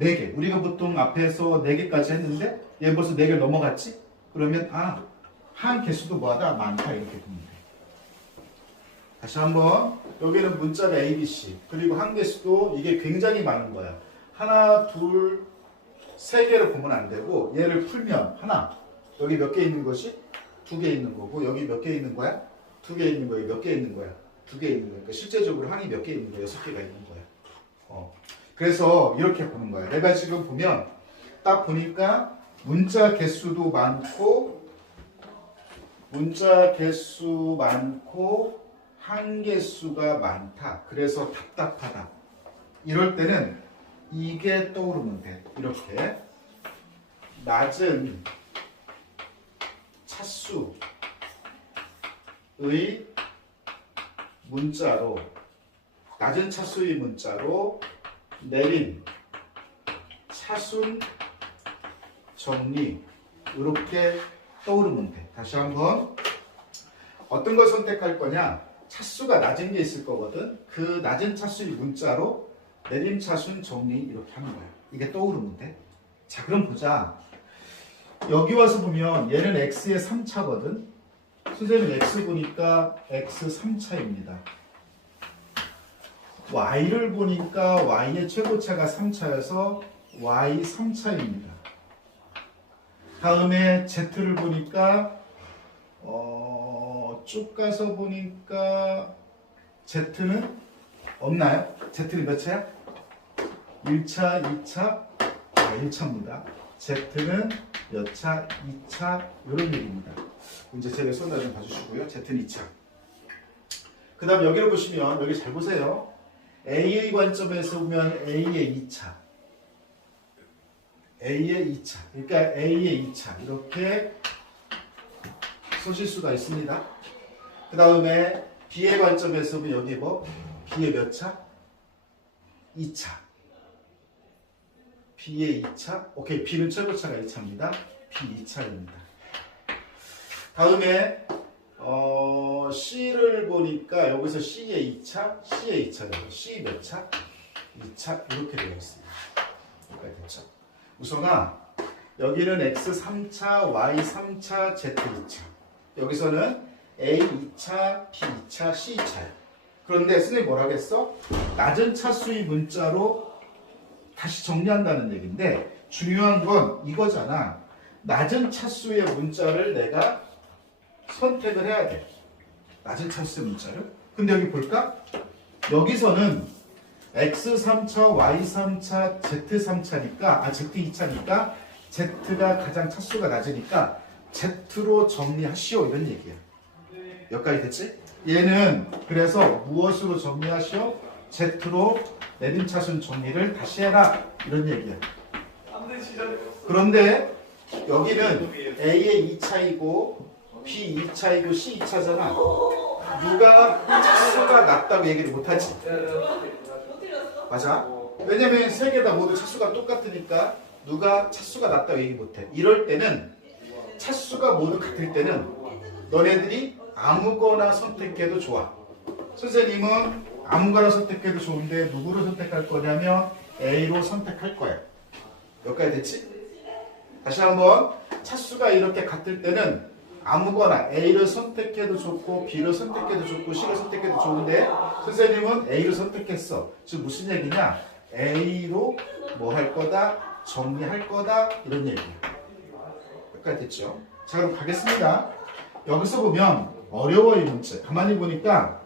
4개. 우리가 보통 앞에서 4개까지 했는데 얘 벌써 4개 넘어갔지? 그러면 한 개수도 뭐하다? 많다 이렇게 보면 돼. 다시 한번 여기는 문자가 A, B, C 그리고 한 개수도 이게 굉장히 많은 거야. 하나, 둘, 3개를 보면 안 되고 얘를 풀면 하나 여기 몇 개 있는 것이 2개 있는 거고 여기 몇 개 있는 거야? 2개 있는 거야. 몇 개 있는 거야? 2개 있는 거야. 그러니까 실제적으로 항이 몇 개 있는 거야? 6개가 있는 거야. 그래서 이렇게 보는 거야. 내가 지금 보면 딱 보니까 문자 개수도 많고 한 개수가 많다. 그래서 답답하다. 이럴 때는 이게 떠오르면 돼. 이렇게 낮은 차수의 문자로 내린 차순 정리 이렇게 떠오르면 돼. 다시 한번 어떤 걸 선택할 거냐? 차수가 낮은 게 있을 거거든. 그 낮은 차수의 문자로 내림 차순 정리 이렇게 하는 거야. 이게 떠오르면 돼. 자, 그럼 보자. 여기 와서 보면 얘는 x의 3차거든. 선생님 x 보니까 x 3차입니다. y를 보니까 y의 최고차가 3차여서 y 3차입니다. 다음에 z를 보니까 쭉 가서 보니까 z는 없나요? z는 몇 차야? 1차, 2차, 1차입니다. z는 몇 차? 2차 이런 얘기입니다. 문제 제를 쏜다 좀 봐주시고요. z는 2차. 그 다음 여기를 보시면 여기 잘 보세요. A의 관점에서 보면 A의 2차. 그러니까 A의 2차 이렇게 쓰실 수가 있습니다. 그 다음에 B의 관점에서 보면 여기 뭐 B의 몇 차? 2차. B의 2차. 오케이. B는 최고차가 2차입니다. B 2차입니다. 다음에 C를 보니까 여기서 C의 2차, C의 2차예요. C 몇 차? 2차 이렇게 되어 있습니다. 여기까지 됐죠? 우선아 여기는 X 3차, Y 3차, Z 2차. 여기서는 A 2차, B 2차, C 2차예요. 그런데 선생님이 뭐라 하겠어? 낮은 차수의 문자로 다시 정리한다는 얘기인데 중요한 건 이거잖아. 낮은 차수의 문자를 내가 선택을 해야 돼. 낮은 차수의 문자를. 근데 여기 볼까? 여기서는 X 3차, Y 3차, Z 3차니까 Z 2차니까 Z가 가장 차수가 낮으니까 Z로 정리하시오 이런 얘기야. 여기까지 됐지? 얘는 그래서 무엇으로 정리하시오? Z로 내림 차순 정리를 다시 해라 이런 얘기야. 그런데 여기는 A의 2차이고 B 2차이고 C 2차잖아. 누가 차수가 낮다고 얘기를 못하지. 맞아? 왜냐면 세 개 다 모두 차수가 똑같으니까 누가 차수가 낮다고 얘기 못해. 이럴 때는 차수가 모두 같을 때는 너네들이 아무거나 선택해도 좋아. 선생님은 아무거나 선택해도 좋은데 누구를 선택할 거냐면 A로 선택할 거야. 여기까지 됐지? 다시 한번 차수가 이렇게 같을 때는 아무거나 A를 선택해도 좋고 B를 선택해도 좋고 C를 선택해도 좋은데 선생님은 A를 선택했어. 즉 무슨 얘기냐? A로 뭐 할 거다? 정리할 거다? 이런 얘기야. 여기까지 됐죠? 자 그럼 가겠습니다. 여기서 보면 어려워 이 문제. 가만히 보니까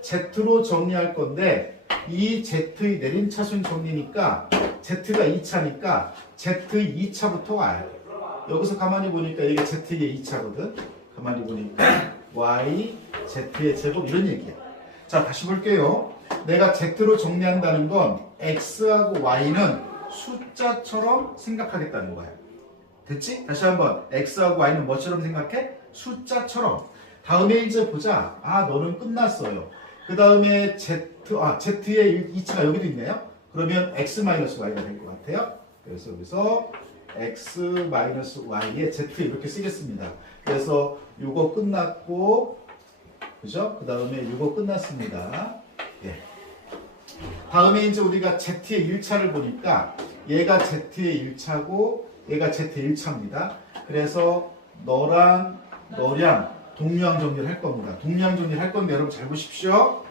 Z로 정리할 건데 이 Z의 내림 차순 정리니까 Z가 2차니까 Z의 2차부터 와요. 여기서 가만히 보니까 이게 Z의 2차거든. 가만히 보니까 Y, Z의 제곱 이런 얘기야. 자 다시 볼게요. 내가 Z로 정리한다는 건 X하고 Y는 숫자처럼 생각하겠다는 거야. 됐지? 다시 한번 X하고 Y는 뭐처럼 생각해? 숫자처럼. 다음에 이제 보자. 너는 끝났어요. 그 다음에 Z의 2차가 여기도 있네요. 그러면 X-Y가 될 것 같아요. 그래서 여기서 X-Y의 Z 이렇게 쓰겠습니다. 그래서 요거 끝났고, 그죠? 그 다음에 요거 끝났습니다. 예. 다음에 이제 우리가 Z의 1차를 보니까 얘가 Z의 1차고 얘가 Z의 1차입니다. 그래서 너랑 너랑 동류항 정리를 할 겁니다. 동류항 정리를 할 건데 여러분 잘 보십시오.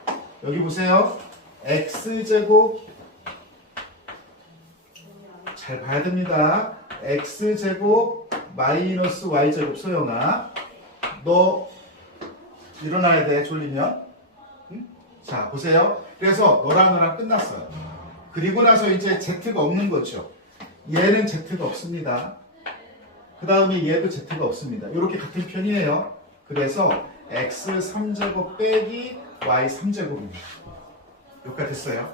여기 보세요. X제곱 잘 봐야 됩니다. X제곱 마이너스 Y제곱 소영아 너 일어나야 돼 졸리면. 응? 자 보세요. 그래서 너랑 끝났어요. 그리고 나서 이제 Z가 없는 거죠. 얘는 Z가 없습니다. 그 다음에 얘도 Z가 없습니다. 이렇게 같은 편이에요. 그래서 X 3제곱 빼기 Y 3제곱입니다. 여기까지 됐어요.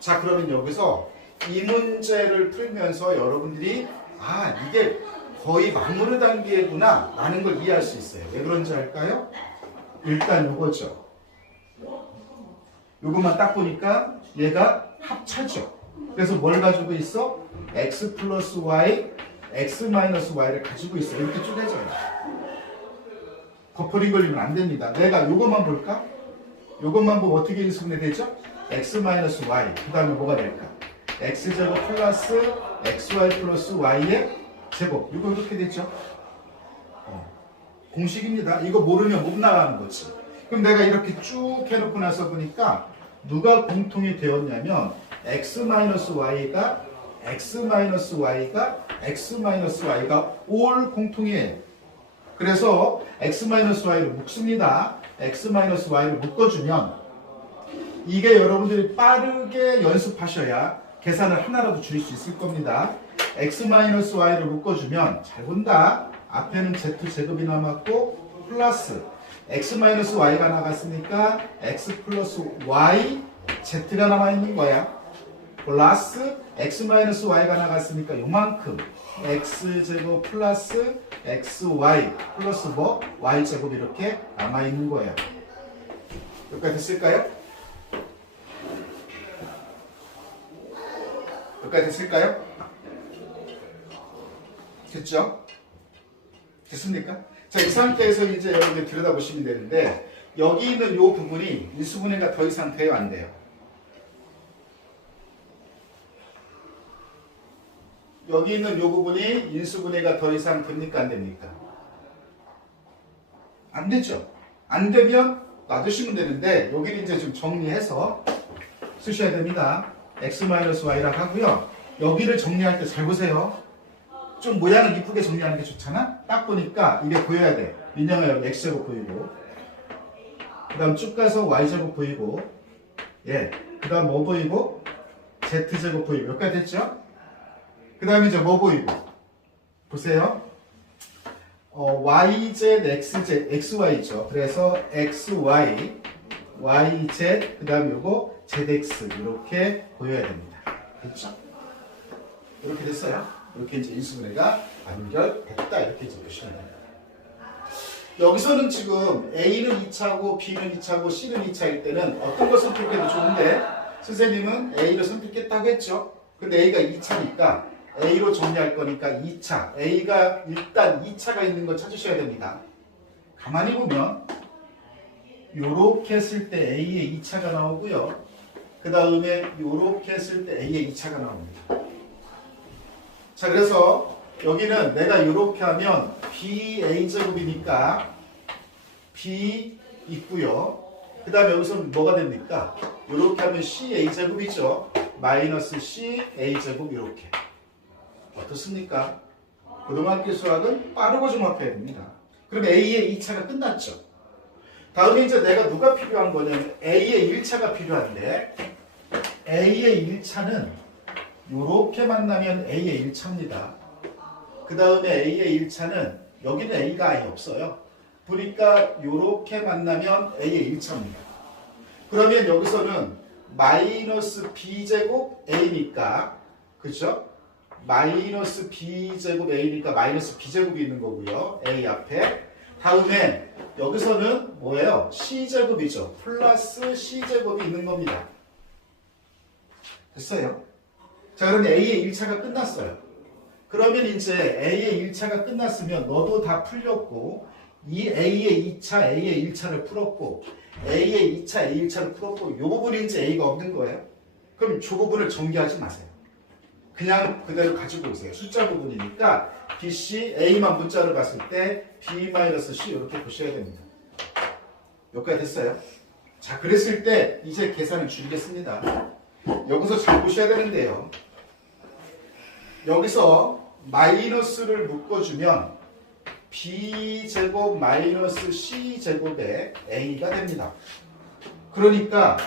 자 그러면 여기서 이 문제를 풀면서 여러분들이 아 이게 거의 마무리 단계구나 라는 걸 이해할 수 있어요. 왜 그런지 알까요? 일단 요거죠. 요것만 딱 보니까 얘가 합차죠. 그래서 뭘 가지고 있어? x 플러스 y, x 마이너스 y를 가지고 있어. 이렇게 쪼개져요. 버퍼링 걸리면 안 됩니다. 내가 요것만 볼까? 요것만 보면 어떻게 인수분해 되죠? x 마이너스 y. 그 다음에 뭐가 될까? x제곱 플러스 xy 플러스 y의 제곱. 이거 이렇게 되죠? 공식입니다. 이거 모르면 못 나가는 거지. 그럼 내가 이렇게 쭉 해놓고 나서 보니까 누가 공통이 되었냐면 x-y가 올 공통이에요. 그래서 x-y를 묶습니다. x-y를 묶어주면 이게 여러분들이 빠르게 연습하셔야 계산을 하나라도 줄일 수 있을 겁니다. x-y를 묶어주면 잘 본다. 앞에는 z제곱이 남았고 플러스 x-y가 나갔으니까 x 플러스 y z가 남아있는 거야. 플러스 x-y가 나갔으니까 요만큼 x제곱 플러스 xy 플러스 뭐 y제곱 이렇게 남아있는 거야. 여기까지 됐을까요? 여기까지 됐을까요? 됐죠? 됐습니까? 자, 이 상태에서 이제 여러분들 들여다보시면 되는데 여기 있는 이 부분이 인수분해가 더 이상 돼요, 안 돼요? 여기 있는 이 부분이 인수분해가 더 이상 됩니까, 안 됩니까? 안 되죠. 안 되면 놔두시면 되는데 여기를 이제 좀 정리해서 쓰셔야 됩니다. x-y라고 하고요. 여기를 정리할 때 잘 보세요. 좀 모양을 이쁘게 정리하는 게 좋잖아? 딱 보니까 이게 보여야 돼. 민영아 여기 x제곱 보이고 그 다음 쭉 가서 y제곱 보이고 예, 그 다음 뭐 보이고 z제곱 보이고 여기까지 됐죠? 그 다음에 이제 뭐 보이고 보세요. yz, xz, xy죠. 그래서 xy, yz 그 다음에 요거 zx 이렇게 보여야 됩니다. 됐죠? 이렇게 됐어요. 이렇게 이제 인수분해가 완결됐다 이렇게 이제 보시면 됩니다. 여기서는 지금 A는 2차고 B는 2차고 C는 2차일 때는 어떤 걸 선택해도 좋은데 선생님은 A를 선택했다고 했죠. 근데 A가 2차니까 A로 정리할 거니까 2차 A가 일단 2차가 있는 걸 찾으셔야 됩니다. 가만히 보면 요렇게 했을 때 A의 2차가 나오고요. 그 다음에 요렇게 했을 때 A의 2차가 나옵니다. 자, 그래서 여기는 내가 이렇게 하면 BA제곱이니까 B 있고요. 그 다음에 여기서는 뭐가 됩니까? 이렇게 하면 CA제곱이죠. 마이너스 CA제곱 이렇게. 어떻습니까? 고등학교 수학은 빠르고 정확해야 됩니다. 그럼 A의 2차가 끝났죠. 다음에 이제 내가 누가 필요한 거냐면 A의 1차가 필요한데 A의 1차는 요렇게 만나면 A의 1차입니다. 그 다음에 A의 1차는 여기는 A가 아예 없어요. 보니까 요렇게 만나면 A의 1차입니다. 그러면 여기서는 마이너스 B제곱 A니까 그죠? 마이너스 B제곱 A니까 마이너스 B제곱이 있는 거고요. A 앞에. 다음에 여기서는 뭐예요? C제곱이죠. 플러스 C제곱이 있는 겁니다. 됐어요? 자, 그러면 A의 1차가 끝났어요. 그러면 이제 A의 1차가 끝났으면 너도 다 풀렸고 이 A의 2차, A의 1차를 풀었고 A의 2차, A 1차를 풀었고 이 부분이 이제 A가 없는 거예요. 그럼 이 부분을 정리하지 마세요. 그냥 그대로 가지고 오세요. 숫자 부분이니까 BC, A만 문자로 봤을 때 B-C 이렇게 보셔야 됩니다. 여기까지 됐어요? 자, 그랬을 때 이제 계산을 줄이겠습니다. 여기서 잘 보셔야 되는데요. 여기서 마이너스를 묶어주면 B제곱 마이너스 C제곱에 A가 됩니다. 그러니까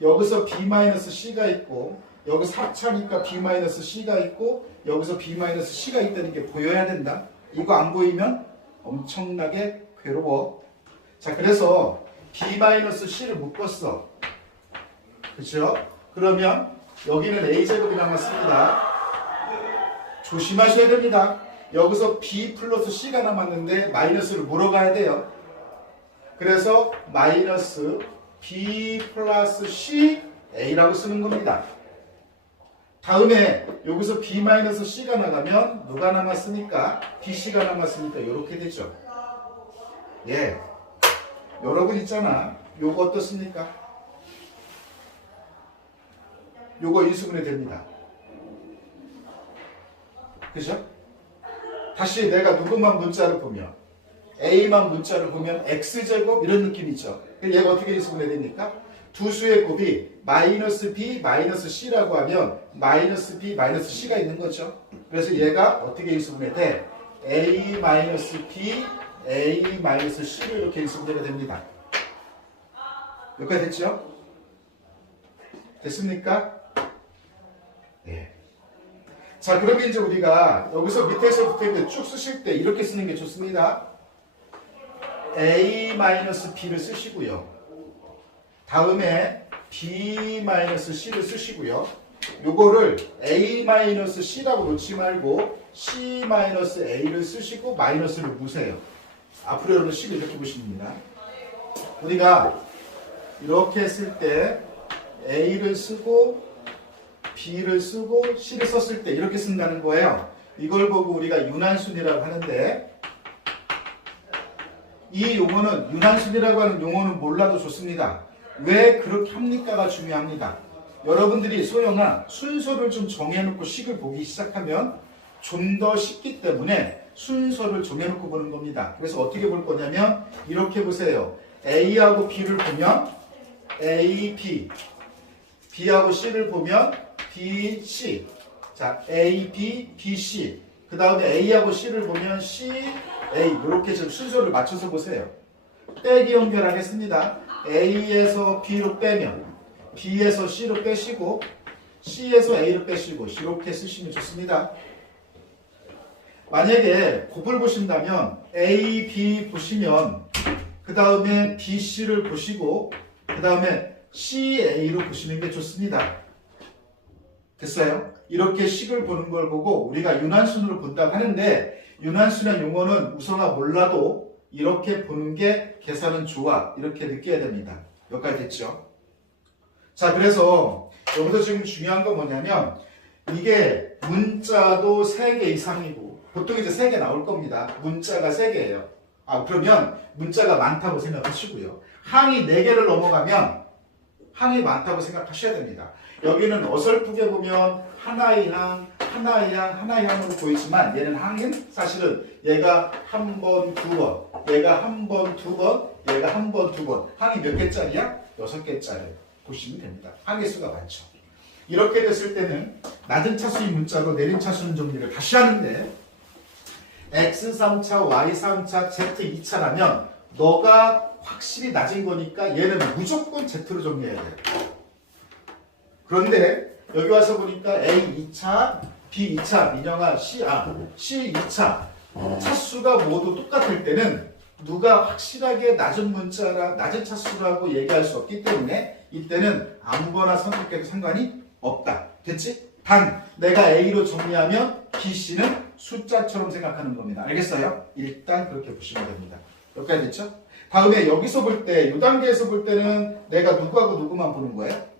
여기서 B-C가 있고 여기서 합차니까 B-C가 있고 여기서 B-C가 있다는 게 보여야 된다. 이거 안 보이면 엄청나게 괴로워. 자, 그래서 B-C를 묶었어. 그렇죠? 그러면 여기는 A제곱이 남았습니다. 조심하셔야 됩니다. 여기서 B 플러스 C가 남았는데 마이너스를 물어가야 돼요. 그래서 마이너스 B 플러스 C A라고 쓰는 겁니다. 다음에 여기서 B-C가 나가면 누가 남았습니까? BC가 남았으니까 이렇게 되죠. 예. 여러분 있잖아. 요거 어떻습니까? 요거 인수분해 됩니다. 그죠? 다시 내가 누구만 문자를 보면 A만 문자를 보면 X제곱 이런 느낌이죠. 얘가 어떻게 인수분해 됩니까? 두 수의 곱이 마이너스 B, 마이너스 C라고 하면 마이너스 B, 마이너스 C가 있는 거죠. 그래서 얘가 어떻게 인수분해 돼? A 마이너스 B, A 마이너스 C로 이렇게 인수분해가 됩니다. 여기까지 됐죠? 됐습니까? 네. 자, 그러면 이제 우리가 여기서 밑에서부터 이제 쭉 쓰실 때 이렇게 쓰는 게 좋습니다. A 마이너스 B를 쓰시고요. 다음에 B-C를 쓰시고요. 요거를 A-C라고 놓지 말고 C-A를 쓰시고 마이너스를 무세요. 앞으로 여러분 식을 이렇게 보십니다. 우리가 이렇게 했을 때 A를 쓰고 B를 쓰고 C를 썼을 때 이렇게 쓴다는 거예요. 이걸 보고 우리가 유난순이라고 하는데 이 용어는 유난순이라고 하는 용어는 몰라도 좋습니다. 왜 그렇게 합니까가 중요합니다. 여러분들이 소영아 순서를 좀 정해놓고 식을 보기 시작하면 좀 더 쉽기 때문에 순서를 정해놓고 보는 겁니다. 그래서 어떻게 볼 거냐면 이렇게 보세요. A하고 B를 보면 A, B, B하고 C를 보면 B, C. 자, A, B, B, C. 그 다음에 A하고 C를 보면 C, A. 이렇게 좀 순서를 맞춰서 보세요. 빼기 연결하겠습니다. A에서 B로 빼면 B에서 C로 빼시고 C에서 A로 빼시고 이렇게 쓰시면 좋습니다. 만약에 곱을 보신다면 A, B 보시면 그 다음에 B, C를 보시고 그 다음에 C, A로 보시는 게 좋습니다. 됐어요? 이렇게 식을 보는 걸 보고 우리가 유난순으로 본다고 하는데 유난순의 용어는 우성아 몰라도 이렇게 보는 게 계산은 좋아. 이렇게 느껴야 됩니다. 여기까지 됐죠? 자, 그래서 여기서 지금 중요한 건 뭐냐면 이게 문자도 3개 이상이고 보통 이제 3개 나올 겁니다. 문자가 3개예요. 그러면 문자가 많다고 생각하시고요. 항이 4개를 넘어가면 항이 많다고 생각하셔야 됩니다. 여기는 어설프게 보면 하나의 항, 하나의 항, 하나의 항으로 보이지만 얘는 항은 사실은 얘가 한 번, 두 번, 얘가 한 번, 두 번, 얘가 한 번, 두 번. 항이 몇 개짜리야? 6개짜리 보시면 됩니다. 항의 수가 많죠. 이렇게 됐을 때는 낮은 차수인 문자로 내린 차수는 정리를 다시 하는데 X3차, Y3차, Z2차라면 너가 확실히 낮은 거니까 얘는 무조건 Z로 정리해야 돼요. 그런데 여기 와서 보니까 A 2차, B 2차, 민영아 C 2차 차수가 모두 똑같을 때는 누가 확실하게 낮은 문자라 낮은 차수라고 얘기할 수 없기 때문에 이때는 아무거나 선택해도 상관이 없다. 됐지? 단 내가 A로 정리하면 B, C는 숫자처럼 생각하는 겁니다. 알겠어요? 일단 그렇게 보시면 됩니다. 여기까지 됐죠? 다음에 여기서 볼 때, 이 단계에서 볼 때는 내가 누구하고 누구만 보는 거예요?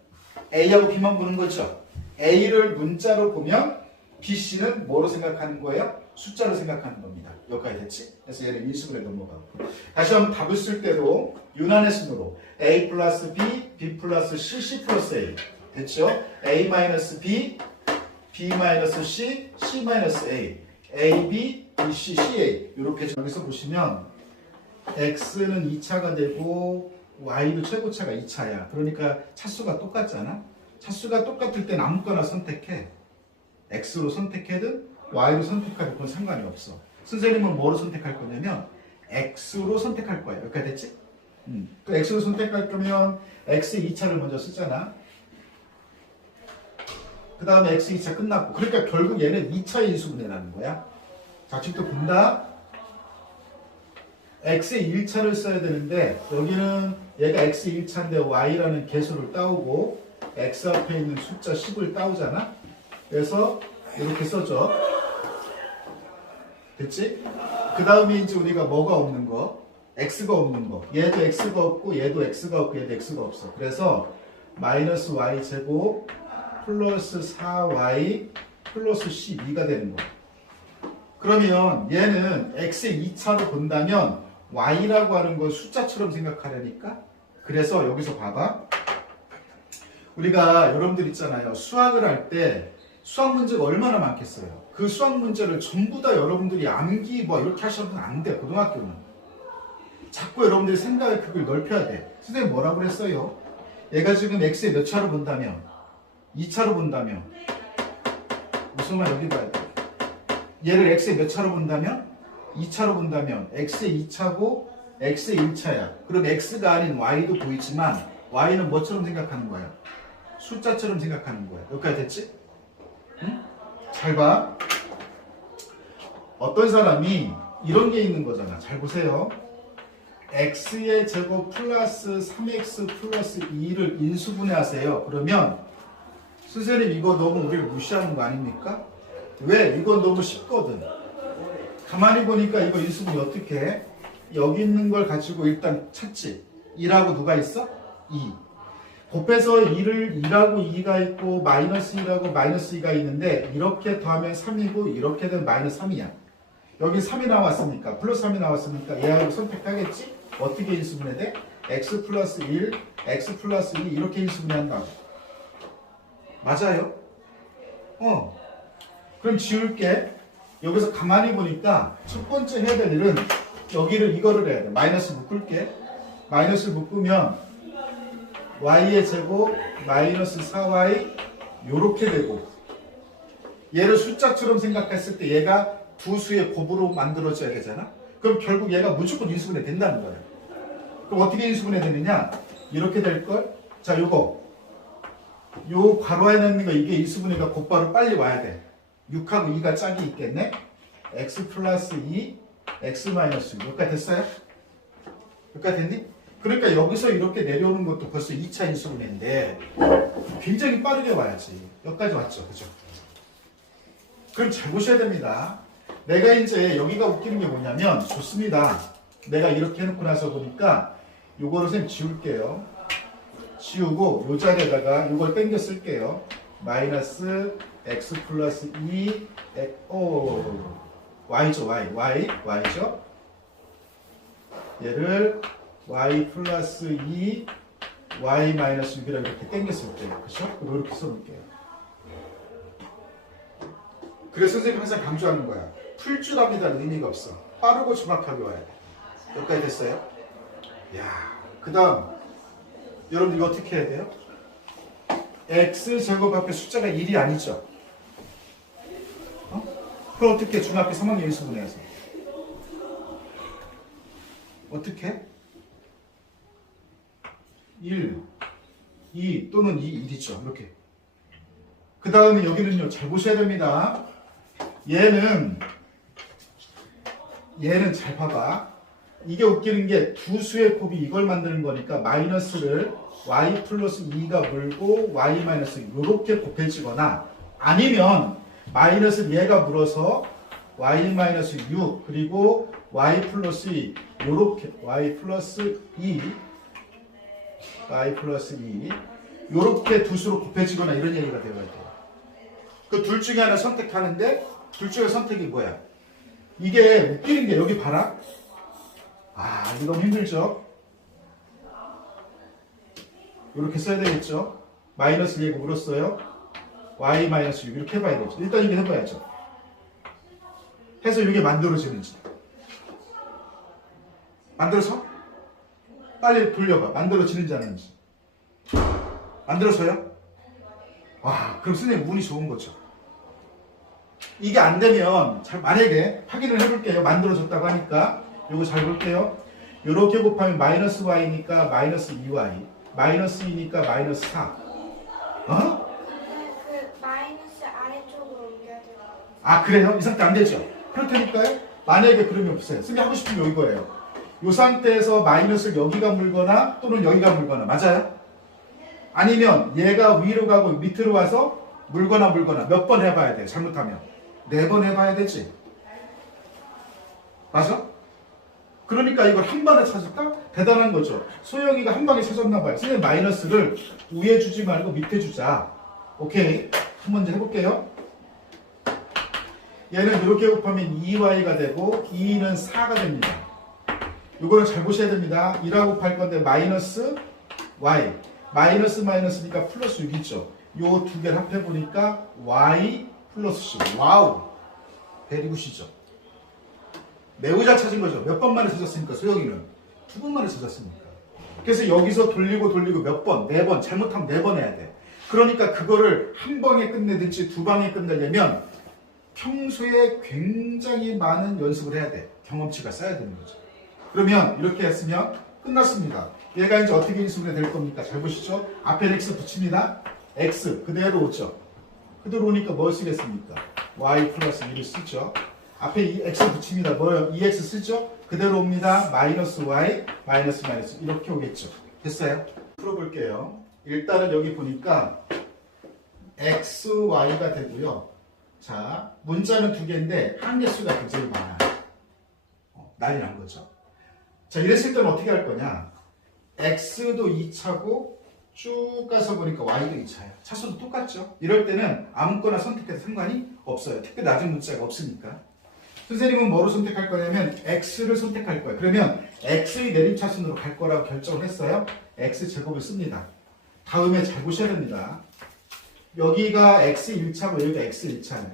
A하고 B만 보는 거죠. A를 문자로 보면 B, C는 뭐로 생각하는 거예요? 숫자로 생각하는 겁니다. 여기까지 됐지? 그래서 얘를 인수분해 넘어가고. 다시 한번 답을 쓸 때도 유난의 순으로 A 플러스 B, B 플러스 C, C 플러스 A. 됐죠? A 마이너스 B, B-C, C-A, A, B, B, C, C, A 이렇게 여기서 보시면 X는 2차가 되고 Y도 최고차가 2차야. 그러니까 차수가 똑같잖아. 차수가 똑같을 땐 아무거나 선택해. X로 선택해든 Y로 선택하든 그건 상관이 없어. 선생님은 뭐로 선택할 거냐면 X로 선택할 거야. 여기까지 됐지? 또 X로 선택할 거면 X 2차를 먼저 쓰잖아. 그 다음에 X 2차 끝났고. 그러니까 결국 얘는 2차 인수분해라는 거야. 자, 지금 또 본다. X의 1차를 써야 되는데 여기는 얘가 X 1차인데 Y라는 개수를 따오고 X 앞에 있는 숫자 10을 따오잖아. 그래서 이렇게 써줘. 됐지? 그 다음에 이제 우리가 뭐가 없는 거? X가 없는 거. 얘도 X가 없고 얘도 X가 없고 얘도 X가 없어. 그래서 마이너스 Y 제곱 플러스 4Y 플러스 12가 되는 거. 그러면 얘는 X의 2차로 본다면 Y라고 하는 걸 숫자처럼 생각하려니까. 그래서 여기서 봐봐. 우리가 여러분들 있잖아요. 수학을 할 때 수학 문제가 얼마나 많겠어요. 그 수학 문제를 전부 다 여러분들이 암기 뭐 이렇게 하셔도 안 돼. 고등학교는. 자꾸 여러분들이 생각의 폭을 넓혀야 돼. 선생님 뭐라고 그랬어요? 얘가 지금 X의 몇 차로 본다면? 2차로 본다면? 무슨 말 여기 봐야 돼. 얘를 X의 몇 차로 본다면? 2차로 본다면 X의 2차고 X의 1차야. 그럼 X가 아닌 Y도 보이지만 Y는 뭐처럼 생각하는 거야? 숫자처럼 생각하는 거야. 여기까지 됐지? 응? 잘 봐. 어떤 사람이 이런 게 있는 거잖아. 잘 보세요. X의 제곱 플러스 3X 플러스 2를 인수분해하세요. 그러면 선생님 이거 너무 우리를 무시하는 거 아닙니까? 왜? 이건 너무 쉽거든. 가만히 보니까 이거 인수분해 어떻게 해? 여기 있는 걸 가지고 일단 찾지. 2라고 누가 있어? 2. 곱해서 2라고 2가 있고 마이너스 2라고 마이너스 2가 있는데 이렇게 더하면 3이고 이렇게 되면 마이너스 3이야. 여기 3이 나왔으니까 플러스 3이 나왔으니까 얘하고 선택하겠지? 어떻게 인수분해 돼? x 플러스 1, x 플러스 2 이렇게 인수분해 한다고. 맞아요? 그럼 지울게. 여기서 가만히 보니까 첫 번째 해야 될 일은 여기를 이거를 해야 돼. 마이너스 묶을게. 마이너스 묶으면 y의 제곱 마이너스 4y 요렇게 되고 얘를 숫자처럼 생각했을 때 얘가 두 수의 곱으로 만들어져야 되잖아. 그럼 결국 얘가 무조건 인수분해 된다는 거야. 그럼 어떻게 인수분해 되느냐? 이렇게 될걸? 자, 요거 요 괄호에 넣는 거 이게 인수분해가 곧바로 빨리 와야 돼. 6하고 2가 짝이 있겠네? x 플러스 2, x 마이너스 6. 여기까지 됐어요? 여기까지 됐니? 그러니까 여기서 이렇게 내려오는 것도 벌써 2차 인수분해인데 굉장히 빠르게 와야지. 여기까지 왔죠. 그죠? 그럼 잘 보셔야 됩니다. 내가 이제 여기가 웃기는 게 뭐냐면 좋습니다. 내가 이렇게 해놓고 나서 보니까 요거를 선생님 지울게요. 지우고 요 자리에다가 요걸 땡겨 쓸게요. 마이너스 x 플러스 2 y죠. y죠. 얘를 y 플러스 2 y 마이너스 6이라고 이렇게 땡겨 쓸게요. 그렇죠? 그리고 이렇게 써놓을게요. 그래서 선생님이 항상 강조하는 거야. 풀 줄 압니다는 의미가 없어. 빠르고 정확하게 와야 돼. 여기까지 됐어요? 야, 그 다음 여러분들 이거 어떻게 해야 돼요? x제곱 앞에 숫자가 1이 아니죠? 그럼 어떻게 중학교 3학년 인수분해해서 어떻게? 1, 2 또는 2, 1이죠. 이렇게. 그 다음에 여기는요. 잘 보셔야 됩니다. 얘는 잘 봐봐. 이게 웃기는 게 두 수의 곱이 이걸 만드는 거니까 마이너스를 y 플러스 2가 물고 y 마이너스 이렇게 곱해지거나 아니면 마이너스 얘가 물어서 y 마이너스 6 그리고 y 플러스 2 요렇게 y 플러스 2 요렇게 두 수로 곱해지거나 이런 얘기가 되어야 돼요. 그 둘 중에 하나 선택하는데 둘 중에 선택이 뭐야? 이게 웃기는 게 여기 봐라. 아, 이거 너무 힘들죠? 이렇게 써야 되겠죠? 마이너스 얘가 물었어요. y-6 이렇게 해봐야 되죠. 일단 이게 해봐야죠. 해서 이게 만들어지는지. 만들어서? 빨리 돌려봐. 만들어지는지 아닌지. 만들어서요? 와, 그럼 선생님 운이 좋은 거죠. 이게 안 되면 만약에 확인을 해볼게요. 만들어졌다고 하니까 이거 잘 볼게요. 이렇게 곱하면 마이너스 y니까 마이너스 2y, 마이너스 2니까 마이너스 4. 어? 그 마이너스 아래쪽으로 옮겨야 돼요. 아, 그래요? 이 상태 안 되죠? 그렇다니까요? 만약에 그러면 보세요. 선생님 하고 싶은 게 이거예요. 이 상태에서 마이너스를 여기가 물거나 또는 여기가 물거나, 맞아요? 아니면 얘가 위로 가고 밑으로 와서 물거나 몇 번 해봐야 돼요. 잘못하면 4번 해봐야 되지. 맞아? 그러니까 이걸 한 번에 찾을까? 대단한 거죠. 소영이가 한 방에 찾았나 봐요. 선생님 마이너스를 위에 주지 말고 밑에 주자. 오케이. 한 번 해볼게요. 얘는 이렇게 곱하면 2y가 되고 2는 4가 됩니다. 이거는 잘 보셔야 됩니다. 2라고 곱할 건데 마이너스 y, 마이너스니까 플러스 6이죠. 요 두 개를 합해보니까 y 플러스 10. 와우, 베리굿이죠. 매우 잘 찾은 거죠. 몇 번 만에 찾았습니까? 소영이는 2번 만에 찾았습니까? 그래서 여기서 돌리고 몇 번, 4번, 잘못하면 4번 해야 돼. 그러니까 그거를 한 방에 끝내든지 2방에 끝내려면 평소에 굉장히 많은 연습을 해야 돼. 경험치가 쌓여야 되는 거죠. 그러면 이렇게 했으면 끝났습니다. 얘가 이제 어떻게 인수분해 될 겁니까? 잘 보시죠. 앞에 x 붙입니다. x 그대로 오죠. 그대로 오니까 뭘 쓰겠습니까? y 플러스 2를 쓰죠. 앞에 이 x 붙입니다. 뭐요? 2x 쓰죠? 그대로 옵니다. 마이너스 y, 마이너스 이렇게 오겠죠. 됐어요? 풀어볼게요. 일단은 여기 보니까 x, y가 되고요. 자, 문자는 2개인데 한 개수가 굉장히 많아요. 난리 난 거죠. 자, 이랬을 때는 어떻게 할 거냐? x도 2차고 쭉 가서 보니까 y도 2차예요. 차수도 똑같죠? 이럴 때는 아무거나 선택해도 상관이 없어요. 특히 낮은 문자가 없으니까. 선생님은 뭐로 선택할 거냐면 x를 선택할 거예요. 그러면 x의 내림차순으로 갈 거라고 결정을 했어요. x제곱을 씁니다. 다음에 잘 보셔야 됩니다. 여기가 x 1차고 여기가 x 1차예요.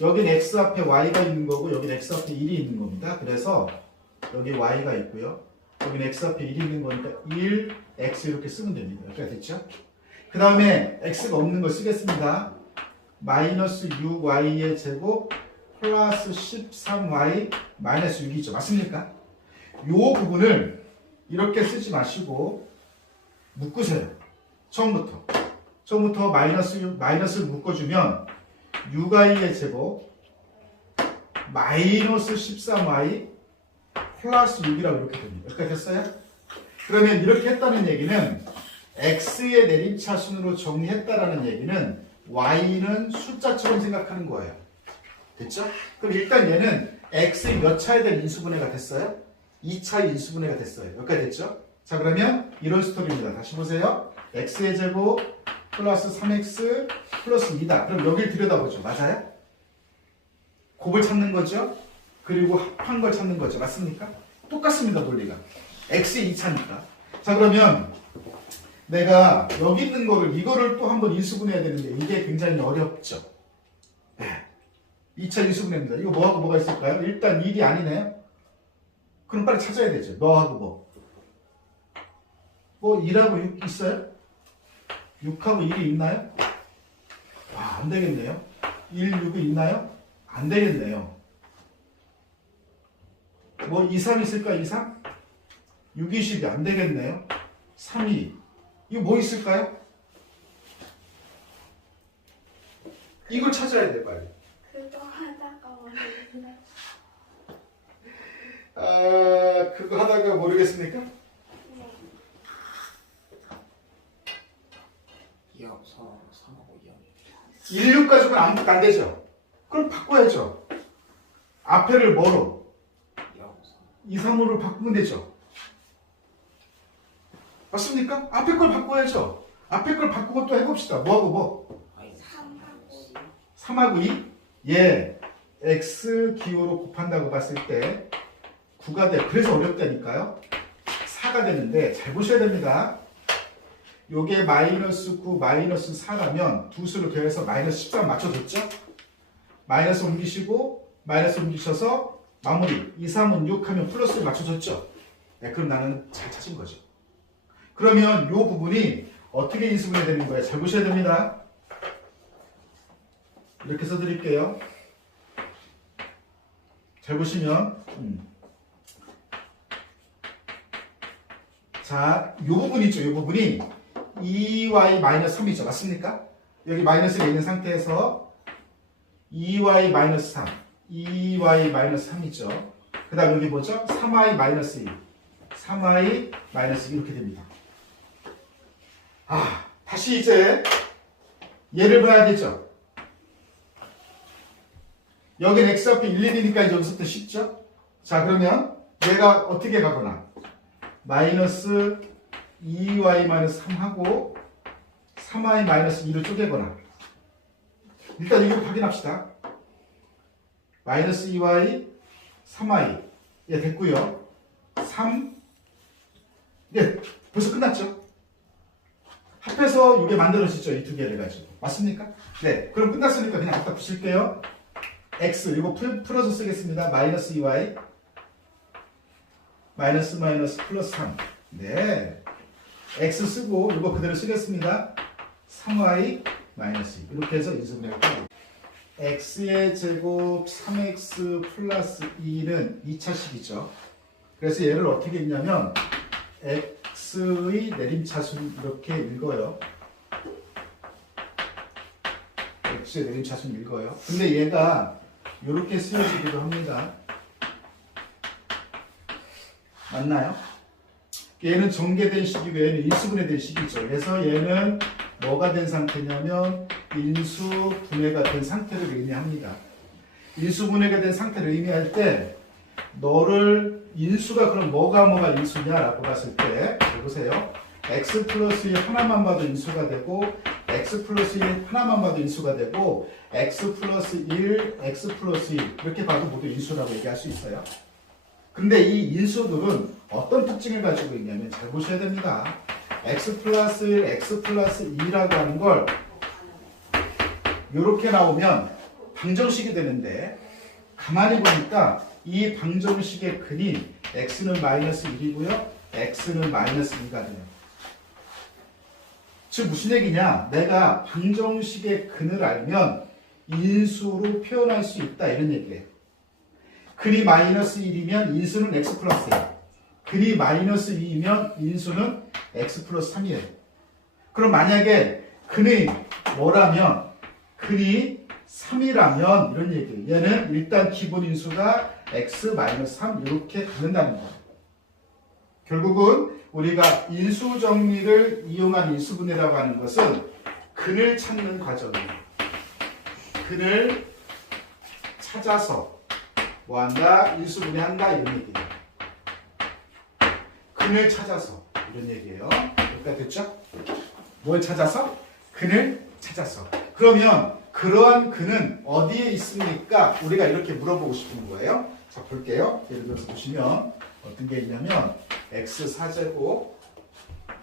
여긴 x 앞에 y가 있는 거고 여긴 x 앞에 1이 있는 겁니다. 그래서 여기 y가 있고요. 여기는 x 앞에 1이 있는 거니까 1, x 이렇게 쓰면 됩니다. 이렇게 됐죠? 그 다음에 x가 없는 거 쓰겠습니다. 마이너스 6y의 제곱 플러스 13y 마이너스 6이죠. 맞습니까? 이 부분을 이렇게 쓰지 마시고 묶으세요. 처음부터 마이너스를 묶어주면 6y의 제곱 마이너스 13y 플러스 6이라고 이렇게 됩니다. 이렇게 됐어요? 그러면 이렇게 했다는 얘기는 x의 내림차순으로 정리했다라는 얘기는 y는 숫자처럼 생각하는 거예요. 됐죠? 그럼 일단 얘는 x의 몇 차에 대한 인수분해가 됐어요? 2차의 인수분해가 됐어요. 여기까지 됐죠? 자, 그러면 이런 스토리입니다. 다시 보세요. x의 제곱 플러스 3x 플러스 2다. 그럼 여기를 들여다보죠. 맞아요? 곱을 찾는 거죠? 그리고 합한 걸 찾는 거죠. 맞습니까? 똑같습니다. 논리가. x의 2차니까. 자, 그러면 내가 여기 있는 거를 이거를 또 한번 인수분해야 되는데 이게 굉장히 어렵죠. 네. 2차 인수분해입니다. 이거 뭐하고 뭐가 있을까요? 일단 1이 아니네요. 그럼 빨리 찾아야 되죠. 뭐하고 뭐 2하고 6 있어요? 6하고 1이 있나요? 와, 안 되겠네요. 1, 6이 있나요? 안 되겠네요. 뭐 2, 3 있을까요? 2, 3? 6, 20이 안 되겠네요. 3, 2. 이거 뭐 있을까요? 이걸 찾아야 돼, 빨리. 그거 하다가 모르겠어요. 아, 그거 하다가 모르겠습니까? 네. 2하고 4하고 3하고 2하고 1, 6 가지고는 아무것도 안 되죠. 그럼 바꿔야죠. 앞에를 뭐로? 2하고 2, 3호를 바꾸면 되죠. 맞습니까? 앞에 걸 바꿔야죠. 앞에 걸 바꾸고 또 해봅시다. 뭐하고 뭐? 3하고 2? 예, x 기호로 곱한다고 봤을 때 9가 돼. 그래서 어렵다니까요. 4가 되는데 잘 보셔야 됩니다. 이 요게 마이너스 9, 마이너스 4라면 두 수를 더해서 마이너스 13 맞춰줬죠? 마이너스 옮기시고 마이너스 옮기셔서 마무리 2, 3은 6 하면 플러스를 맞춰줬죠? 네, 그럼 나는 잘 찾은 거죠. 그러면 요 부분이 어떻게 인수분해 되는 거예요? 잘 보셔야 됩니다. 이렇게 써드릴게요. 잘 보시면 자, 요 부분 있죠? 요 부분이 2y-3이죠. 맞습니까? 여기 마이너스가 있는 상태에서 2y-3 2y-3이죠. 그 다음 여기 뭐죠? 3y-2 3y-2 이렇게 됩니다. 다시 이제 얘를 봐야 되죠. 여기는 x 앞에 1, 1이니까 이제 여기서부터 쉽죠? 자, 그러면 얘가 어떻게 가거나 마이너스 2y-3하고 3y-2를 쪼개거나 일단 이거 확인합시다. 마이너스 2y 3y 예, 됐고요. 3 예, 벌써 끝났죠? 합해서 이게 만들어지죠. 이 두 개를 가지고 맞습니까? 네, 그럼 끝났으니까 그냥 갖다 붙일게요. x 이거 풀어서 쓰겠습니다. 마이너스 2y 마이너스 플러스 3 네, x 쓰고 이거 그대로 쓰겠습니다. 3y 마이너스 2 이렇게 해서 인수분해를 합니다. x의 제곱 3x 플러스 2는 2차식이죠. 그래서 얘를 어떻게 읽냐면 x의 내림차순 이렇게 읽어요. x의 내림차순 읽어요. 근데 얘가 이렇게 쓰여지기도 합니다. 맞나요? 얘는 전개된 식이고 얘는 인수분해된 식이죠. 그래서 얘는 뭐가 된 상태냐면 인수분해가 된 상태를 의미합니다. 인수분해가 된 상태를 의미할 때 너를 인수가 그럼 뭐가 인수냐라고 봤을 때 보세요. x 플러스 1 하나만 봐도 인수가 되고 x 플러스 1 하나만 봐도 인수가 되고 x 플러스 1, x 플러스 1 이렇게 봐도 모두 인수라고 얘기할 수 있어요. 근데 이 인수들은 어떤 특징을 가지고 있냐면 잘 보셔야 됩니다. x 플러스 1, x 플러스 2라고 하는 걸 이렇게 나오면 방정식이 되는데 가만히 보니까 이 방정식의 근이 x는 마이너스 1이고요. x는 마이너스 2가 돼요. 즉 무슨 얘기냐? 내가 방정식의 근을 알면 인수로 표현할 수 있다 이런 얘기예요. 근이 마이너스 1이면 인수는 x 플러스 1. 근이 마이너스 2이면 인수는 x 플러스 3이에요. 그럼 만약에 근이 뭐라면 근이 3이라면 이런 얘기예요. 얘는 일단 기본 인수가 x 마이너스 3 이렇게 갖는다는 거예요. 결국은 우리가 인수 정리를 이용한 인수분해라고 하는 것은 근을 찾는 과정이에요. 근을 찾아서 뭐한다? 인수분해한다 이런 얘기예요. 근을 찾아서 이런 얘기예요. 여기까지 됐죠? 뭘 찾아서? 근을 찾아서. 그러면 그러한 근은 어디에 있습니까? 우리가 이렇게 물어보고 싶은 거예요. 자, 볼게요. 예를 들어서 보시면 어떤 게 있냐면 x 4제곱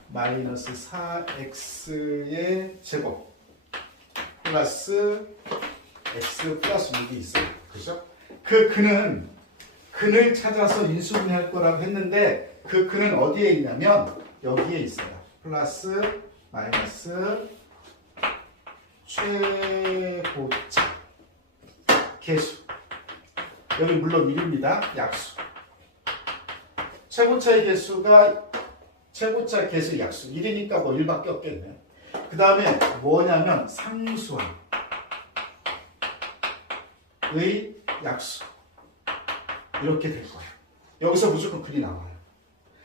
마이너스 4x의 제곱 플러스 x 플러스 6이 있어요. 그죠? 그 근은 근을 찾아서 인수분해할 거라고 했는데 그 근은 어디에 있냐면 여기에 있어요. 플러스 마이너스 최고차 개수 여기 물론 1입니다. 약수 최고차의 개수가 최고차 개수 약수 1이니까 뭐 1밖에 없겠네요. 그 다음에 뭐냐면 상수항의 약수 이렇게 될 거예요. 여기서 무조건 근이 나와요.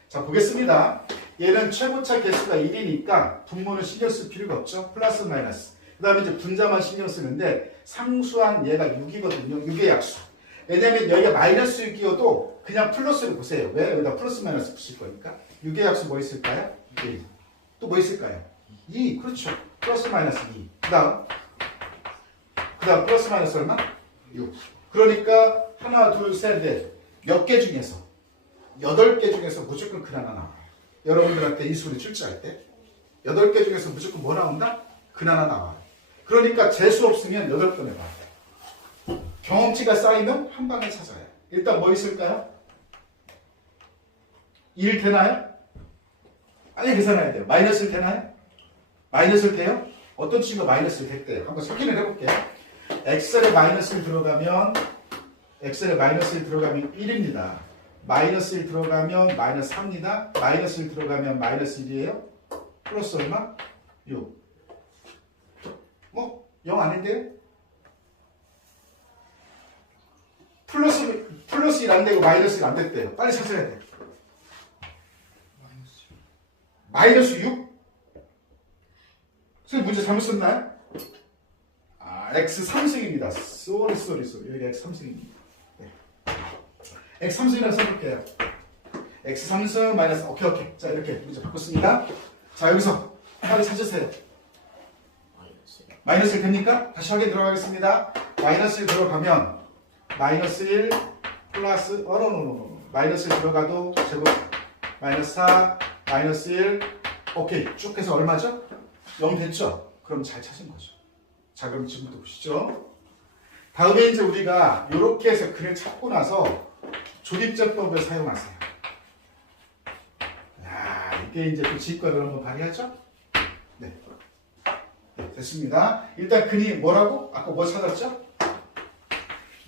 자, 보겠습니다. 얘는 최고차 개수가 1이니까 분모는 신경 쓸 필요가 없죠. 플러스 마이너스. 그 다음에 이제 분자만 신경 쓰는데 상수한 얘가 6이거든요. 6의 약수. 왜냐면 여기가 마이너스 6이어도 그냥 플러스를 보세요. 왜? 여기다 플러스 마이너스 붙일 거니까. 6의 약수 뭐 있을까요? 1. 또 뭐 있을까요? 2. 그렇죠. 플러스 마이너스 2. 그 다음 플러스 마이너스 얼마? 6. 그러니까 하나, 둘, 셋, 넷. 몇 개 중에서 8개 중에서 무조건 근 하나 나와요. 여러분들한테 인수분해 출제할 때 8개 중에서 무조건 뭐 나온다? 근 하나 나와. 그러니까 재수 없으면 8번 해봐. 경험치가 쌓이면 한 방에 찾아야 해. 일단 뭐 있을까요? 1 되나요? 빨리 계산해야 돼요. 마이너스 1 되나요? 마이너스 1 돼요? 어떤 친구가 마이너스 1 됐대요? 한번 확인을 해볼게요. 엑셀에 마이너스 1 들어가면 엑셀에 마이너스 1 들어가면 1입니다. 마이너스 1 들어가면 마이너스 3입니다. 마이너스 1 들어가면 마이너스 1이에요. 플러스 얼마? 6. 뭐? 0 아닌데요? 플러스 1 안 되고 마이너스 1 안 됐대요. 빨리 찾아야 돼. 마이너스 6? 선생님 문제 잘못 썼나요? x 3승입니다. 쏘리. 여기 x 3승입니다. 네. x 3승이라고 써볼게요. x 3승 마이너스 오케이. 자 이렇게 문제 바꿨습니다. 자 여기서 빨리 찾으세요. 마이너스 1 됩니까? 다시 확인 들어가겠습니다. 마이너스 1 들어가면 마이너스 1 플러스 마이너스 1 들어가도 제곱 마이너스 4 마이너스 1 오케이 쭉 해서 얼마죠? 0 됐죠? 그럼 잘 찾은 거죠. 자 그럼 지금부터 보시죠. 다음에 이제 우리가 이렇게 해서 글을 찾고 나서 조립제법을 사용하세요. 이게 이제 또 지휘권을 한번 발휘하죠? 네. 됐습니다. 일단 근이 뭐라고? 아까 뭐 찾았죠?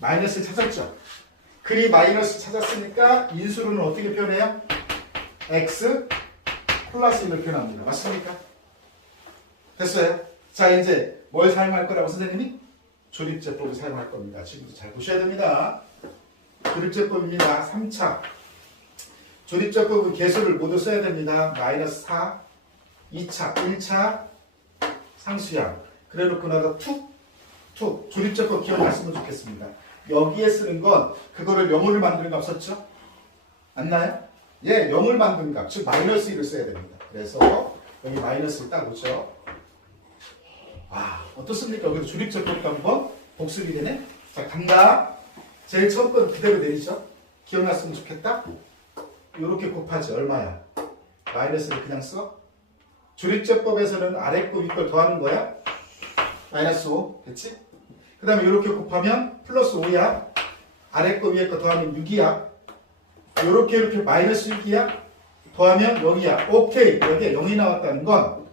마이너스 찾았죠? 근이 마이너스 찾았으니까 인수로는 어떻게 표현해요? x 플러스 1을 표현합니다. 맞습니까? 됐어요? 자 이제 뭘 사용할 거라고 선생님이? 조립제법을 사용할 겁니다. 지금부터 잘 보셔야 됩니다. 조립제법입니다. 3차 조립제법은 개수를 모두 써야 됩니다. 마이너스 4 2차 1차 상수양 그래놓고 나서 툭 조립제법 기억났으면 좋겠습니다. 여기에 쓰는 건 그거를 0을 만드는 값 썼죠? 맞나요? 예, 0을 만드는 값, 즉 마이너스 1을 써야 됩니다. 그래서 여기 마이너스 딱 오죠. 어떻습니까? 여기도 조립제법도 한번 복습이 되네. 자, 간다. 제일 첫 번 그대로 내리죠. 기억났으면 좋겠다. 이렇게 곱하지 얼마야? 마이너스를 그냥 써. 조립제법에서는 아래 거 위 걸 더하는 거야. 마이너스 5 됐지? 그 다음에 이렇게 곱하면 플러스 5야. 아래 거 위에 거 더하면 6이야. 이렇게 마이너스 6이야. 더하면 0이야. 오케이. 여기에 0이 나왔다는 건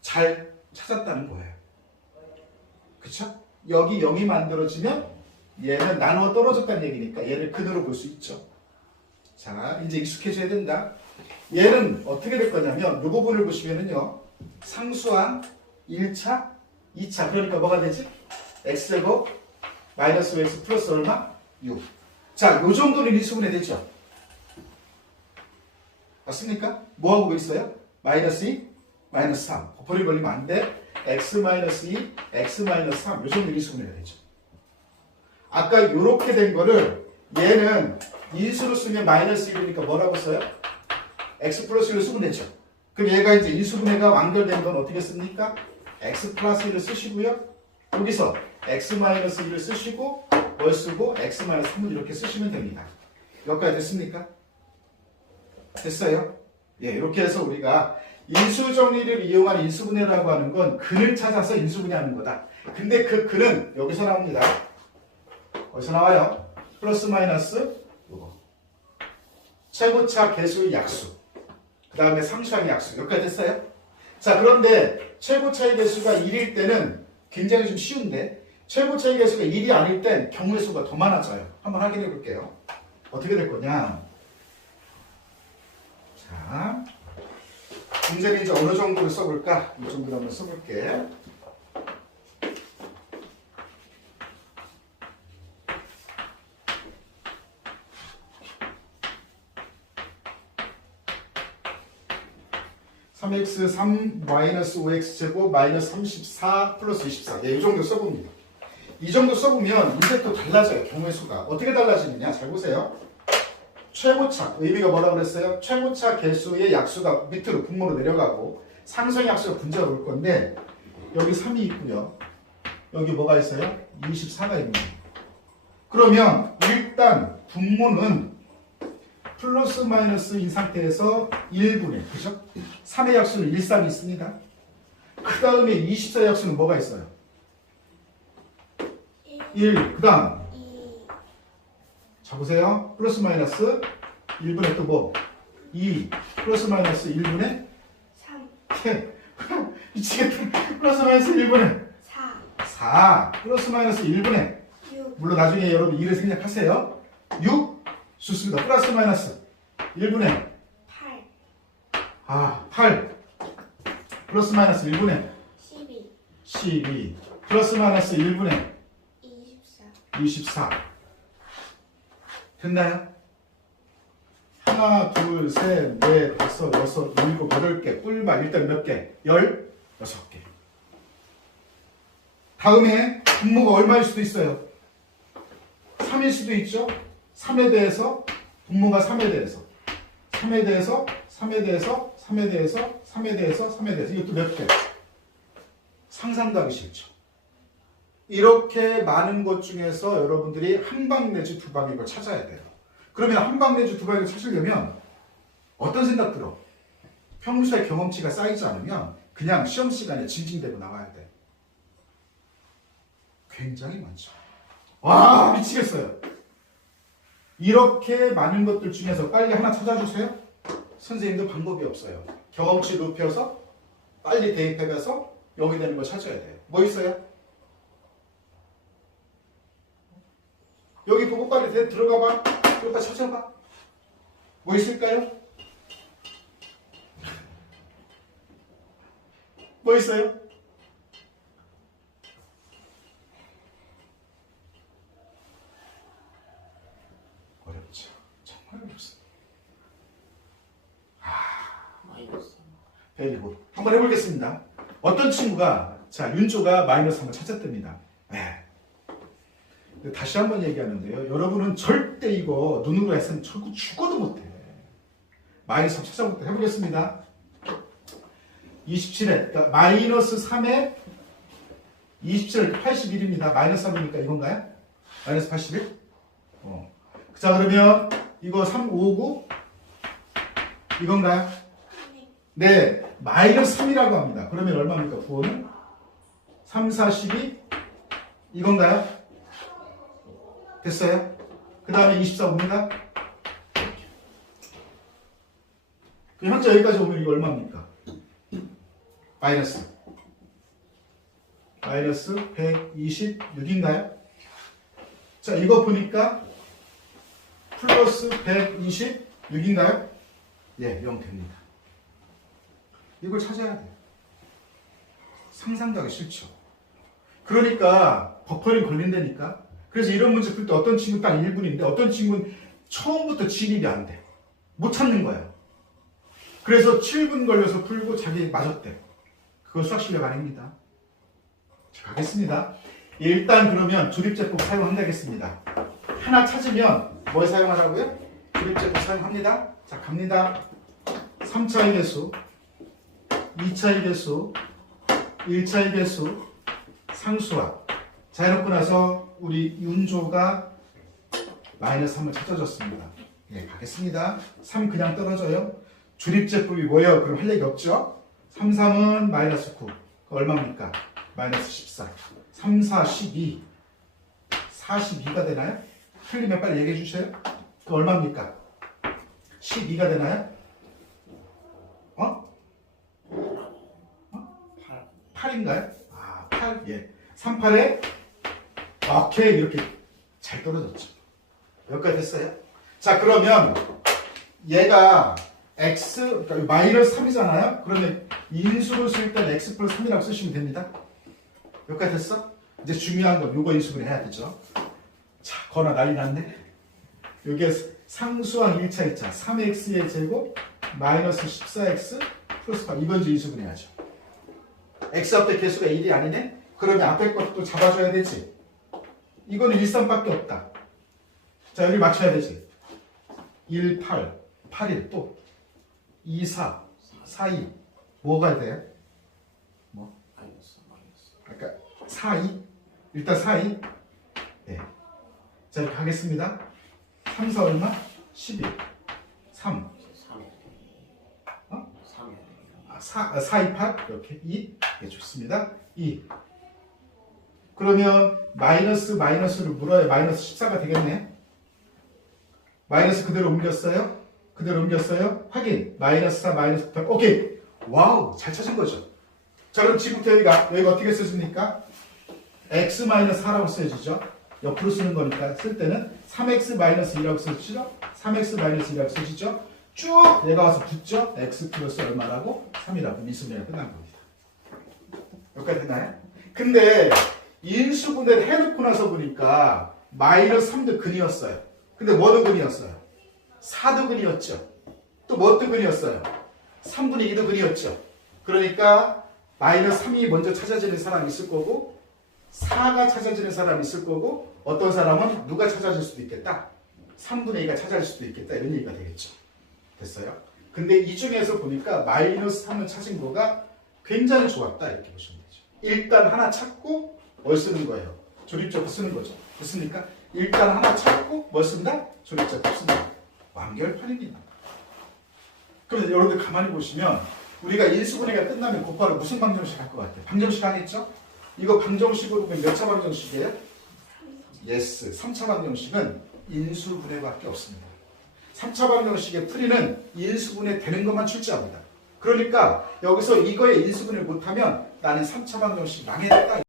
잘 찾았다는 거예요. 그쵸? 여기 0이 만들어지면 얘는 나누어 떨어졌다는 얘기니까 얘를 근으로 볼 수 있죠. 자, 이제 익숙해져야 된다. 얘는 어떻게 될 거냐면 이 부분을 보시면은요. 상수항 1차, 2차. 그러니까 뭐가 되지? x제곱 마이너스 x 플러스 얼마? 6. 자, 요 정도는 인수분해 되죠? 맞습니까? 뭐하고 있어요? 마이너스 2, 마이너스 3. 버리 걸리면 안 돼. x 마이너스 2, x 마이너스 3. 요 정도 인수분해가 되죠. 아까 요렇게 된 거를 얘는 인수로 쓰면 마이너스 1이니까 뭐라고 써요? x 플러스 1로 쓰면 되죠. 그럼 얘가 이제 인수분해가 완결된 건 어떻게 씁니까? x 플러스 1을 쓰시고요. 여기서 x 마이너스 1을 쓰시고 뭘 쓰고 x 마이너스 3을 이렇게 쓰시면 됩니다. 여기까지 됐습니까? 됐어요? 예, 이렇게 해서 우리가 인수정리를 이용한 인수분해라고 하는 건 근을 찾아서 인수분해하는 거다. 근데 그 근은 여기서 나옵니다. 어디서 나와요? 플러스 마이너스 요거. 최고차 개수의 약수. 그 다음에 상수항의 약수. 여기까지 됐어요? 자, 그런데 최고차의 개수가 1일 때는 굉장히 좀 쉬운데 최고차의 개수가 1이 아닐 땐 경우의 수가 더 많아져요. 한번 확인해 볼게요. 어떻게 될 거냐? 자, 문제는 이제 어느 정도를 써볼까? 이 정도로 한번 써볼게. (3x 3 마이너스 5x 제곱 마이너스 34 플러스 24) 이 정도 써봅니다. 이 정도 써보면 이제 또 달라져요. 경우의 수가 어떻게 달라지느냐? 잘 보세요. 최고차 의미가 뭐라고 그랬어요? 최고차 개수의 약수가 밑으로 분모로 내려가고 상수의 약수가 분자로 올 건데 여기 3이 있고요. 여기 뭐가 있어요? 24가 있는 거예요. 그러면 일단 분모는 플러스 마이너스인 상태에서 1분의, 그죠? 3의 약수는 1, 3이 있습니다. 그 다음에 24의 약수는 뭐가 있어요? 1, 그 다음 2, 자 보세요. 플러스 마이너스 1분의 또 뭐? 2 플러스 마이너스 1분의 3, 미치겠다. 플러스 마이너스 1분의 4, 4 플러스 마이너스 1분의 6, 물론 나중에 여러분 2를 생략하세요. 6 좋습니다. 플러스 마이너스 1분의 8, 8 플러스 마이너스 1분의 12, 12 플러스 마이너스 1분의 24, 24 됐나요? 하나, 둘, 셋, 넷, 다섯, 여섯, 일곱, 여덟 개 꿀만 일단 몇 개? 16개. 다음에 분모가 얼마일 수도 있어요? 3일 수도 있죠? 3에 대해서 분모가 3에 대해서 3에 대해서 3에 대해서 3에 대해서 3에 대해서 3에 대해서 이것도 몇 개? 상상도 하기 싫죠. 이렇게 많은 것 중에서 여러분들이 한 방 내지 두 방인 걸 찾아야 돼요. 그러면 한 방 내지 두 방을 찾으려면 어떤 생각 들어? 평소에 경험치가 쌓이지 않으면 그냥 시험 시간에 징징대고 나와야 돼. 굉장히 많죠. 와 미치겠어요. 이렇게 많은 것들 중에서 빨리 하나 찾아주세요. 선생님도 방법이 없어요. 경험치 높여서 빨리 대입해가서 여기 되는 거 찾아야 돼요. 뭐 있어요? 여기 보고 빨리 들어가봐. 여기다 찾아봐. 뭐 있을까요? 뭐 있어요? 어렵죠. 정말 어렵습니다. 마이너스. 베리고 한번 해보겠습니다. 어떤 친구가 자 윤조가 마이너스 한번 찾았답니다. 네. 다시 한번 얘기하는데요. 여러분은 절대 이거 눈으로 해서는 죽어도 못해. 마이너스 3 찾아볼게요. 해보겠습니다. 27에 그러니까 마이너스 3에 27을 81입니다. 마이너스 3이니까 이건가요? 마이너스 81? 자 그러면 이거 3, 5, 9 이건가요? 네, 마이너스 3이라고 합니다. 그러면 얼마입니까? 부호는? 3, 4, 12 이건가요? 됐어요? 그 다음에 24 옵니다. 현재 여기까지 오면 이거 얼마입니까? 마이너스 126인가요? 자 이거 보니까 플러스 126인가요? 예, 0 됩니다. 이걸 찾아야 돼요. 상상도 하기 싫죠. 그러니까 버퍼링 걸린다니까. 그래서 이런 문제 풀 때 어떤 친구 딱 1분인데 어떤 친구는 처음부터 진입이 안 돼. 못 찾는 거야. 그래서 7분 걸려서 풀고 자기 맞았대. 그거 수학 실력 아닙니다. 자, 가겠습니다. 일단 그러면 조립제법 사용한다겠습니다. 하나 찾으면 뭘 사용하라고요? 조립제법 사용합니다. 자, 갑니다. 3차의 개수, 2차의 개수, 1차의 개수, 상수화. 자, 해놓고 나서 우리 윤조가 마이너스 3을 찾아줬습니다. 네, 가겠습니다. 3 그냥 떨어져요. 조립제법이 뭐예요? 그럼 할 얘기 없죠? 3, 3은 마이너스 9. 얼마입니까? 마이너스 14. 3, 4, 12. 42가 되나요? 틀리면 빨리 얘기해 주세요. 그 얼마입니까? 12가 되나요? 8인가요? 아, 8. 예. 3, 8에 오케이 이렇게 잘 떨어졌죠. 여기까지 됐어요? 자, 그러면 얘가 x, 그러니까 마이너스 3이잖아요? 그러면 인수를 쓸 때는 x 플러스 3이라고 쓰시면 됩니다. 여기까지 됐어? 이제 중요한 건 요거 인수분해 해야 되죠. 자, 거나 난리 났네. 여기에 상수항 1차, 2차 3x의 제곱 마이너스 14x 플러스 8 이건 이제 인수분해 해야죠. x 앞에 개수가 1이 아니네? 그러면 앞에 것도 잡아줘야 되지. 이거는 1, 3밖에 없다. 자, 여기 맞춰야 되지. 1, 8, 8, 1 또 2, 4, 4, 2 뭐가 돼요? 뭐? 마이너스. 그러니까 4, 2 일단 4, 2 네. 자, 이렇게 하겠습니다. 3, 4 얼마? 11 3. 3에 어? 3에 4, 2, 8 이렇게 2. 네, 좋습니다. 2. 그러면 마이너스를 물어야 마이너스 14가 되겠네. 마이너스 그대로 옮겼어요? 그대로 옮겼어요? 확인. 마이너스 4, 마이너스 8. 오케이. 와우. 잘 찾은 거죠. 자, 그럼 지금부터 여기가 어떻게 써집니까? x-4라고 써야지죠. 옆으로 쓰는 거니까 쓸 때는 3x-2라고 써지죠. 3x-2라고 써지죠. 쭉 얘가 와서 붙죠. x 플러스 얼마라고? 3이라고. 미수분해가 끝난 겁니다. 여기까지 됐나요? 근데 인수분해를 해놓고 나서 보니까 마이너스 3도 근이었어요. 근데 뭐도 근이었어요? 4도 근이었죠. 또 뭐도 근이었어요? 3분의 2도 근이었죠. 그러니까 마이너스 3이 먼저 찾아지는 사람이 있을 거고 4가 찾아지는 사람이 있을 거고 어떤 사람은 누가 찾아질 수도 있겠다. 3분의 2가 찾아질 수도 있겠다. 이런 얘기가 되겠죠. 됐어요? 근데 이 중에서 보니까 마이너스 3을 찾은 거가 굉장히 좋았다. 이렇게 보시면 되죠. 일단 하나 찾고 뭘 쓰는 거예요? 조립적으로 쓰는 거죠. 됐습니까? 일단 하나 찾고 뭘 쓴다? 조립적으로 쓴다. 완결판입니다. 그래서 여러분들 가만히 보시면 우리가 인수분해가 끝나면 곧바로 무슨 방정식 할 것 같아요? 방정식 하겠죠? 이거 방정식으로 보면 몇 차 방정식이에요? 예스. 3차 방정식은 인수분해밖에 없습니다. 3차 방정식의 풀이는 인수분해 되는 것만 출제합니다. 그러니까 여기서 이거에 인수분해를 못하면 나는 3차 방정식 망했다.